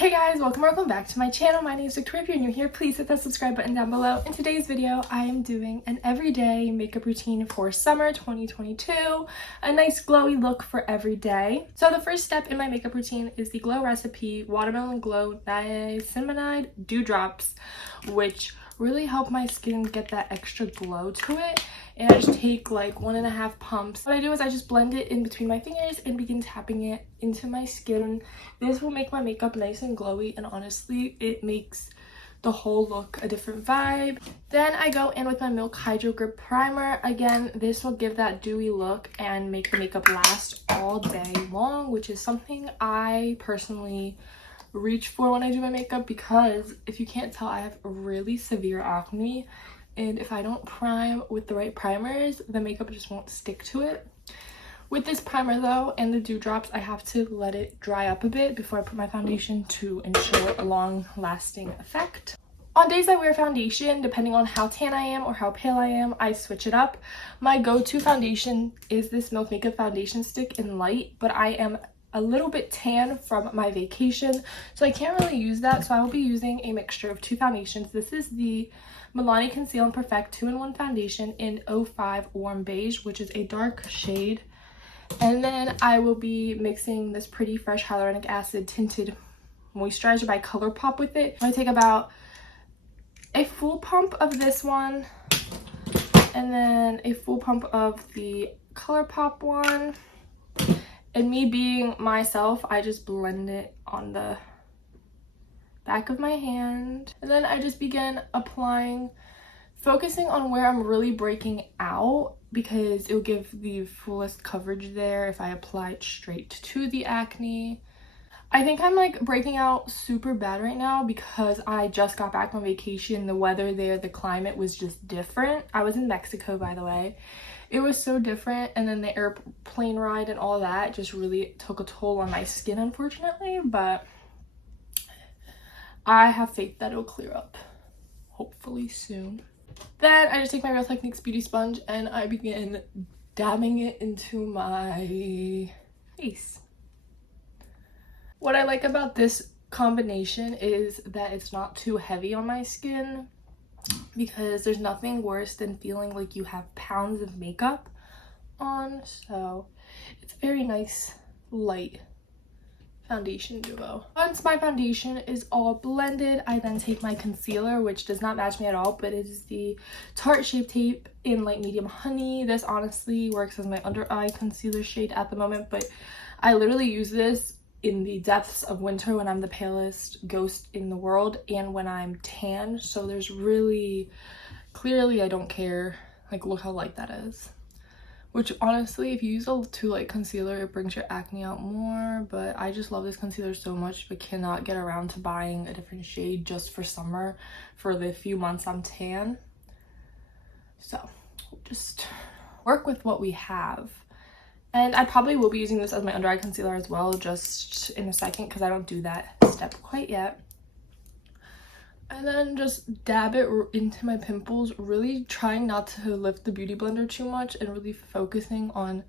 Hey guys, welcome back to my channel. My name is Victoria. If you're new here, please hit that subscribe button down below. In today's video, I am doing an everyday makeup routine for summer 2022, a nice glowy look for every day. So the first step in my makeup routine is the Glow Recipe Watermelon Glow Niacinamide Dewdrops, which really help my skin get that extra glow to it. And I just take like 1.5 pumps. What I do is I just blend it in between my fingers and begin tapping it into my skin. This will make my makeup nice and glowy, and honestly it makes the whole look a different vibe. Then I go in with my Milk Hydro Grip Primer. Again, this will give that dewy look and make the makeup last all day long, which is something I personally reach for when I do my makeup, because if you can't tell, I have really severe acne, and if I don't prime with the right primers, the makeup just won't stick to it. With this primer though and the dewdrops, I have to let it dry up a bit before I put my foundation to ensure a long lasting effect. On days I wear foundation, depending on how tan I am or how pale I am, I switch it up. My go-to foundation is this Milk Makeup Foundation Stick in Light, but I am a little bit tan from my vacation, so I can't really use that, so I will be using a mixture of two foundations. This is the Milani Conceal and Perfect 2-in-1 foundation in 05 Warm Beige, which is a dark shade. And then I will be mixing this Pretty Fresh Hyaluronic Acid Tinted Moisturizer by ColourPop with it. I take about a full pump of this one and then a full pump of the ColourPop one. And me being myself, I just blend it on the back of my hand. And then I just begin applying, focusing on where I'm really breaking out, because it will give the fullest coverage there if I apply it straight to the acne. I think I'm like breaking out super bad right now because I just got back on vacation. The weather there, the climate was just different. I was in Mexico, by the way. It was so different, and then the airplane ride and all that just really took a toll on my skin, unfortunately, but I have faith that it'll clear up hopefully soon. Then I just take my Real Techniques beauty sponge and I begin dabbing it into my face. What I like about this combination is that it's not too heavy on my skin, because there's nothing worse than feeling like you have pounds of makeup on. So it's a very nice light foundation duo. Once my foundation is all blended, I then take my concealer, which does not match me at all, but it is the Tarte Shape Tape in Light Medium Honey. This honestly works as my under eye concealer shade at the moment, but I literally use this in the depths of winter when I'm the palest ghost in the world and when I'm tan. So there's really clearly I don't care. Like, look how light that is. Which honestly, if you use a too light concealer, it brings your acne out more. But I just love this concealer so much, but cannot get around to buying a different shade just for summer for the few months I'm tan. So we'll just work with what we have. And I probably will be using this as my under eye concealer as well, just in a second, because I don't do that step quite yet. And then just dab it into my pimples, really trying not to lift the beauty blender too much and really focusing on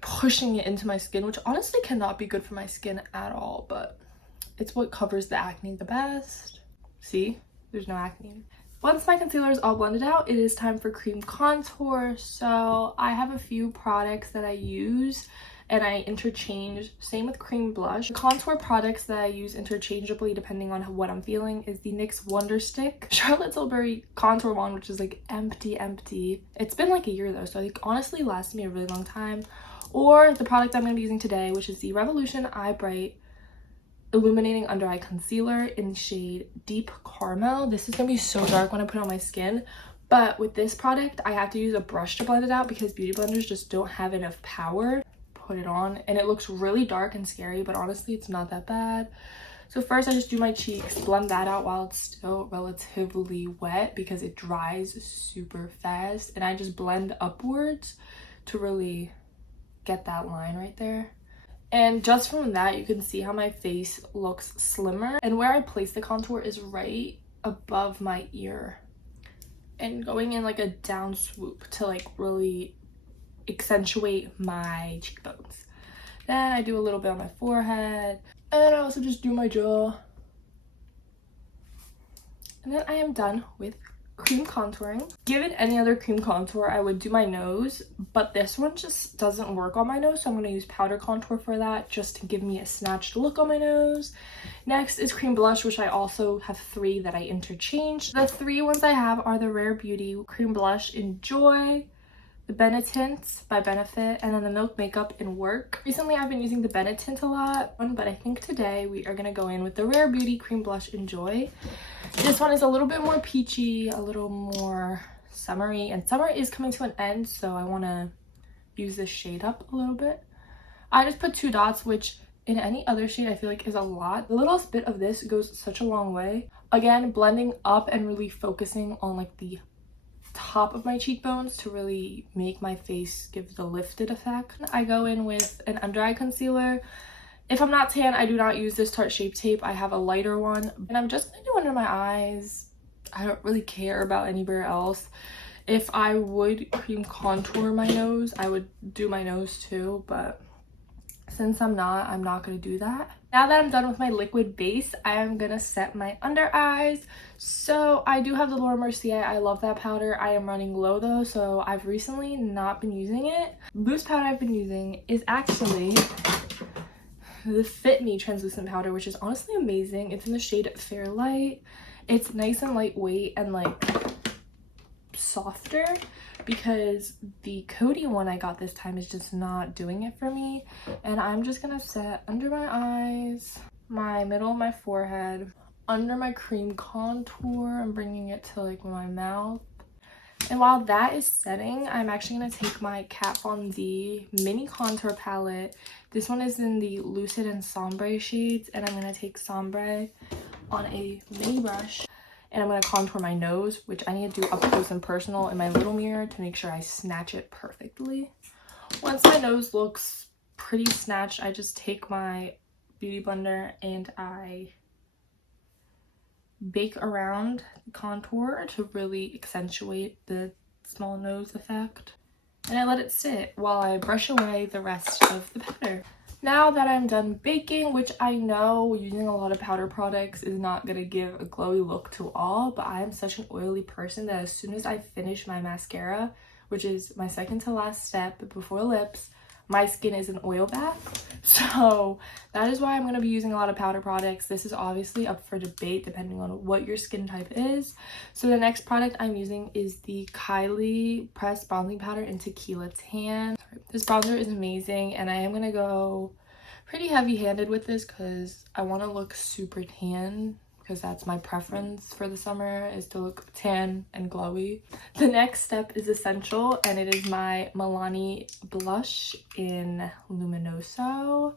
pushing it into my skin, which honestly cannot be good for my skin at all, but it's what covers the acne the best. See, there's no acne. Once my concealer is all blended out, it is time for cream contour. So I have a few products that I use and I interchange. Same with cream blush. The contour products that I use interchangeably depending on what I'm feeling is the NYX Wonder Stick Charlotte Tilbury contour wand, which is like empty. It's been like a year though, so I think honestly lasted me a really long time. Or the product I'm going to be using today, which is the Revolution Eye Bright Illuminating Under Eye Concealer in the shade Deep Caramel. This is going to be so dark when I put it on my skin, but with this product I have to use a brush to blend it out because beauty blenders just don't have enough power. Put it on and it looks really dark and scary, but honestly it's not that bad. So first I just do my cheeks, blend that out while it's still relatively wet because it dries super fast, and I just blend upwards to really get that line right there. And just from that, you can see how my face looks slimmer. And where I place the contour is right above my ear. And going in like a down swoop to like really accentuate my cheekbones. Then I do a little bit on my forehead. And then I also just do my jaw. And then I am done with cream contouring. Given any other cream contour, I would do my nose, but this one just doesn't work on my nose, so I'm going to use powder contour for that just to give me a snatched look on my nose. Next is cream blush, which I also have 3 that I interchanged. The 3 ones I have are the Rare Beauty cream blush in Joy, the Benetint by Benefit, and then the Milk Makeup in Work. Recently I've been using the Benetint a lot, but I think today we are going to go in with the Rare Beauty cream blush in Joy. This one is a little bit more peachy, a little more summery, and summer is coming to an end, so I want to use this shade up a little bit. I just put 2 dots, which in any other shade I feel like is a lot. The littlest bit of this goes such a long way. Again, blending up and really focusing on like the top of my cheekbones to really make my face give the lifted effect. I go in with an under eye concealer. If I'm not tan, I do not use this Tarte Shape Tape. I have a lighter one, and I'm just gonna do under my eyes. I don't really care about anywhere else. If I would cream contour my nose, I would do my nose too, but since I'm not gonna do that. Now that I'm done with my liquid base, I am gonna set my under eyes. So I do have the Laura Mercier. I love that powder. I am running low though, so I've recently not been using it. Loose powder I've been using is actually the Fit Me translucent powder, which is honestly amazing. It's in the shade Fair Light. It's nice and lightweight and like softer, because the Coty one I got this time is just not doing it for me. And I'm just gonna set under my eyes, my middle of my forehead, under my cream contour. I'm bringing it to like my mouth. And while that is setting, I'm actually going to take my Kat Von D mini contour palette. This one is in the Lucid and Sombre shades, and I'm going to take Sombre on a mini brush, and I'm going to contour my nose, which I need to do up close and personal in my little mirror to make sure I snatch it perfectly. Once my nose looks pretty snatched, I just take my beauty blender and I bake around the contour to really accentuate the small nose effect, and I let it sit while I brush away the rest of the powder. Now that I'm done baking, which I know using a lot of powder products is not gonna give a glowy look to all, but I am such an oily person that as soon as I finish my mascara, which is my second to last step before lips, my skin is an oil bath. So that is why I'm going to be using a lot of powder products. This is obviously up for debate depending on what your skin type is. So the next product I'm using is the Kylie Pressed Bronzing Powder in Tequila Tan. This bronzer is amazing, and I am going to go pretty heavy-handed with this because I want to look super tan, because that's my preference for the summer, is to look tan and glowy. The next step is essential, and it is my Milani blush in Luminoso.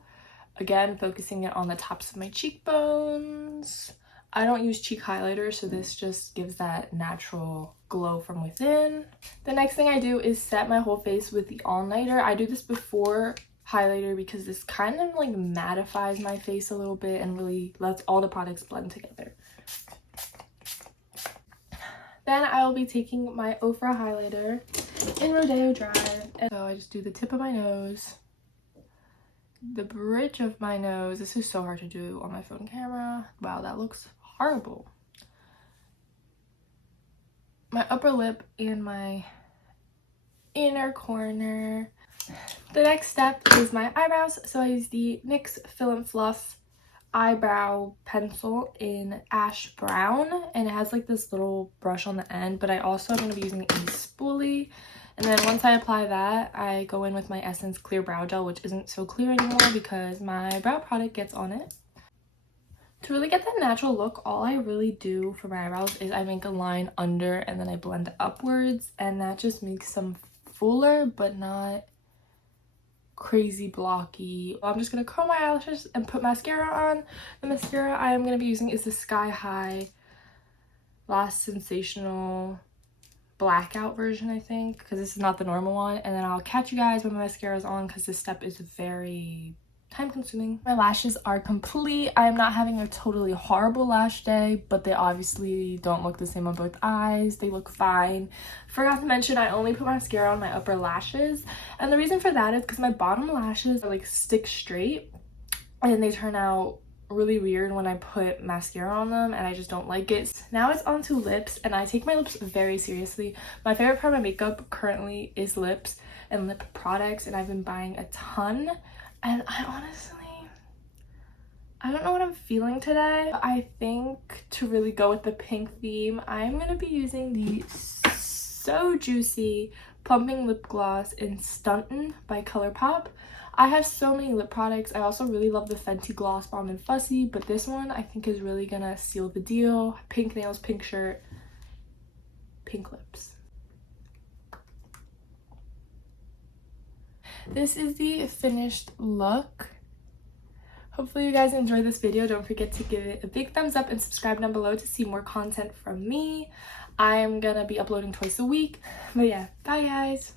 Again, focusing it on the tops of my cheekbones. I don't use cheek highlighter, so this just gives that natural glow from within. The next thing I do is set my whole face with the all-nighter. I do this before highlighter because this kind of like mattifies my face a little bit and really lets all the products blend together. Then I will be taking my Ofra highlighter in Rodeo Drive, and so I just do the tip of my nose, the bridge of my nose. This is so hard to do on my phone camera. Wow, that looks horrible. My upper lip and my inner corner. The next step is my eyebrows, so I use the NYX Fill and Fluff eyebrow pencil in ash brown, and it has like this little brush on the end, but I also am going to be using a spoolie. And then once I apply that, I go in with my Essence Clear Brow Gel, which isn't so clear anymore because my brow product gets on it. To really get that natural look, all I really do for my eyebrows is I make a line under and then I blend upwards, and that just makes them fuller but not crazy blocky. I'm just gonna curl my eyelashes and put mascara on. The mascara I am gonna be using is the Sky High Last Sensational Blackout version, I think, because this is not the normal one. And then I'll catch you guys when my mascara is on, because this step is very time consuming. My lashes are complete. I am not having a totally horrible lash day, but they obviously don't look the same on both eyes. They look fine. Forgot to mention, I only put mascara on my upper lashes, and the reason for that is because my bottom lashes are like stick straight and they turn out really weird when I put mascara on them, and I just don't like it. Now it's on to lips, and I take my lips very seriously. My favorite part of my makeup currently is lips and lip products, and I've been buying a ton. And I don't know what I'm feeling today. I think to really go with the pink theme, I'm gonna be using the So Juicy Plumping Lip Gloss in Stuntin' by ColourPop. I have so many lip products. I also really love the Fenty Gloss Bomb and Fussy, but this one I think is really gonna seal the deal. Pink nails, pink shirt, pink lips. This is the finished look. Hopefully you guys enjoyed this video. Don't forget to give it a big thumbs up and subscribe down below to see more content from me. I'm gonna be uploading twice a week. But yeah, bye guys.